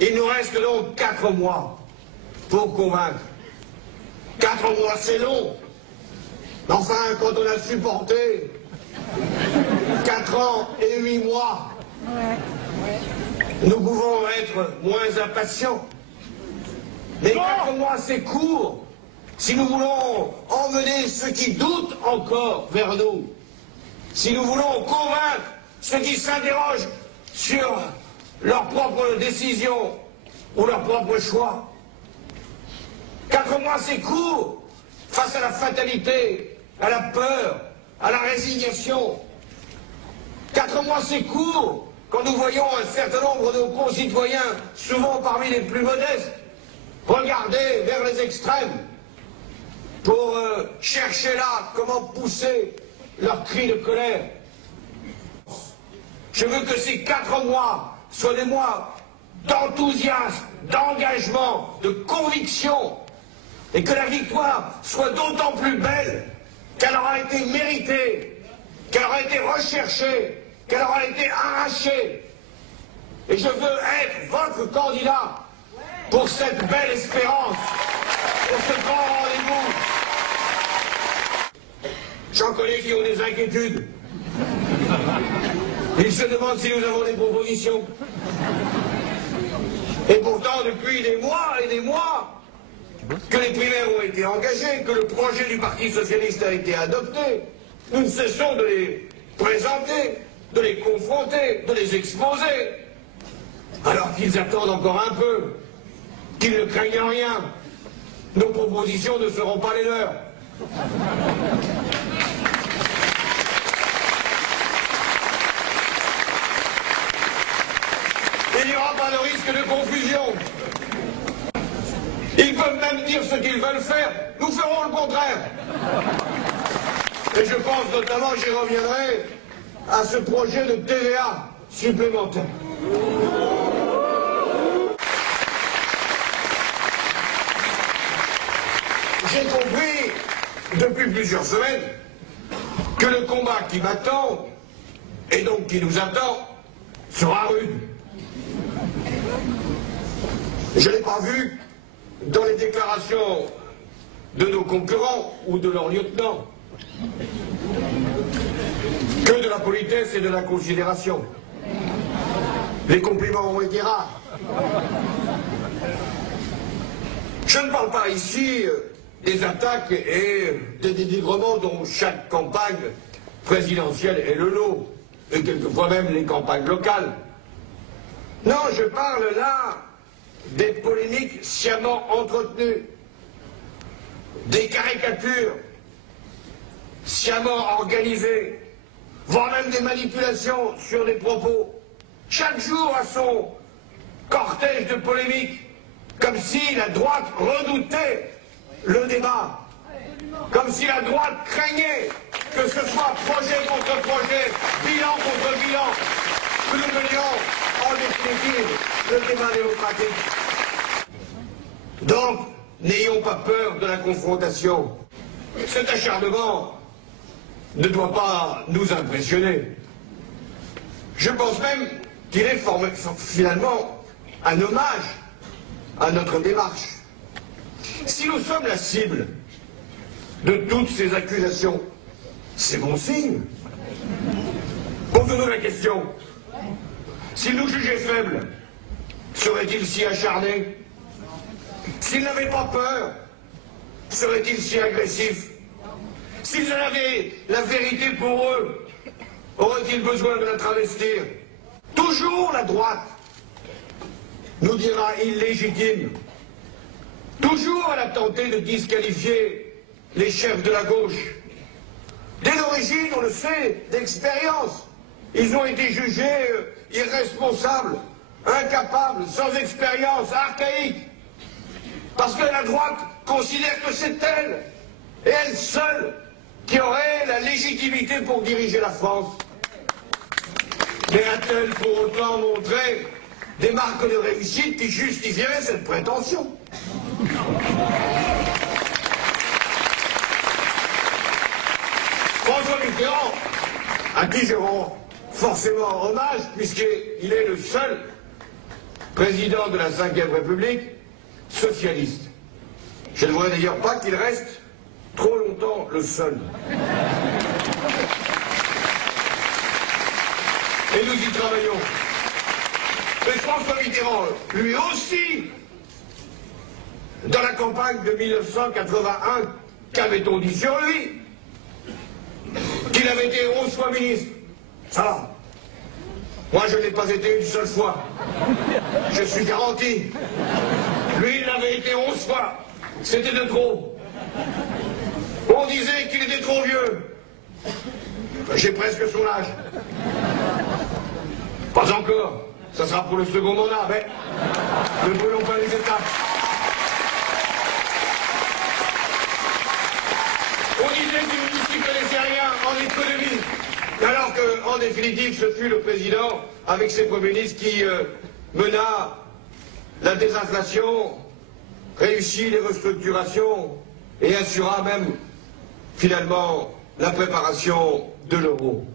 Il nous reste donc 4 mois pour convaincre. 4 mois, c'est long. Enfin, quand on a supporté 4 ans et 8 mois, nous pouvons être moins impatients. Mais 4 mois, c'est court. Si nous voulons emmener ceux qui doutent encore vers nous, si nous voulons convaincre ceux qui s'interrogent sur leurs propres décisions ou leurs propres choix, 4 mois, c'est court face à la fatalité, à la peur, à la résignation. 4 mois, c'est court quand nous voyons un certain nombre de nos concitoyens, souvent parmi les plus modestes, regarder vers les extrêmes pour chercher là comment pousser leurs cris de colère. Je veux que ces 4 mois soient des mois d'enthousiasme, d'engagement, de conviction, et que la victoire soit d'autant plus belle qu'elle aura été méritée, qu'elle aura été recherchée, qu'elle aura été arrachée. Et je veux être votre candidat pour cette belle espérance, pour ce grand rendez-vous. J'en connais qui ont des inquiétudes. Ils se demandent si nous avons des propositions. Et pourtant, depuis des mois et des mois, que les primaires ont été engagées, que le projet du Parti socialiste a été adopté, nous ne cessons de les présenter, de les confronter, de les exposer. Alors qu'ils attendent encore un peu, qu'ils ne craignent rien, nos propositions ne seront pas les leurs. Il n'y aura pas de risque de confusion. Ils peuvent même dire ce qu'ils veulent faire. Nous ferons le contraire. Et je pense notamment, j'y reviendrai, à ce projet de TVA supplémentaire. J'ai compris, depuis plusieurs semaines, que le combat qui m'attend, et donc qui nous attend, sera rude. Je ne l'ai pas vu dans les déclarations de nos concurrents ou de leurs lieutenants. Que de la politesse et de la considération. Les compliments ont été rares. Je ne parle pas ici des attaques et des dénigrements dont chaque campagne présidentielle est le lot, et quelquefois même les campagnes locales. Non, je parle là des polémiques sciemment entretenues, des caricatures sciemment organisées, voire même des manipulations sur des propos. Chaque jour a son cortège de polémiques, comme si la droite redoutait le débat, comme si la droite craignait que ce soit projet contre projet, bilan contre bilan, que nous menions en définitive le débat démocratique. Donc, n'ayons pas peur de la confrontation. Cet acharnement ne doit pas nous impressionner. Je pense même qu'il est finalement un hommage à notre démarche. Si nous sommes la cible de toutes ces accusations, c'est bon signe. Posons-nous la question. S'ils nous jugeaient faibles, seraient-ils si acharnés? S'ils n'avaient pas peur, seraient-ils si agressifs? S'ils avaient la vérité pour eux, auraient-ils besoin de la travestir? Toujours la droite nous dira illégitime. Toujours elle a tenté de disqualifier les chefs de la gauche. Dès l'origine, on le sait, d'expérience, ils ont été jugés irresponsables, incapables, sans expérience, archaïques. Parce que la droite considère que c'est elle, et elle seule, qui aurait la légitimité pour diriger la France. Mais a-t-elle pour autant montré des marques de réussite qui justifieraient cette prétention? François Mitterrand, à qui je rends forcément hommage, puisqu'il est le seul président de la Ve République, socialiste. Je ne voudrais d'ailleurs pas qu'il reste trop longtemps le seul. Et nous y travaillons. Mais François Mitterrand, lui aussi, dans la campagne de 1981, qu'avait-on dit sur lui? Qu'il avait été 11 fois ministre. Ça va. Moi, je n'ai pas été une seule fois. Je suis garanti. Lui, il avait été 11 fois. C'était de trop. On disait qu'il était trop vieux. J'ai presque son âge. Pas encore. Ça sera pour le second mandat, mais ne brûlons pas les étapes. On disait qu'il ne connaissait rien en économie, alors qu'en définitive, ce fut le président, avec ses premiers ministres, qui mena la désinflation, réussit les restructurations et assura même, finalement, la préparation de l'euro.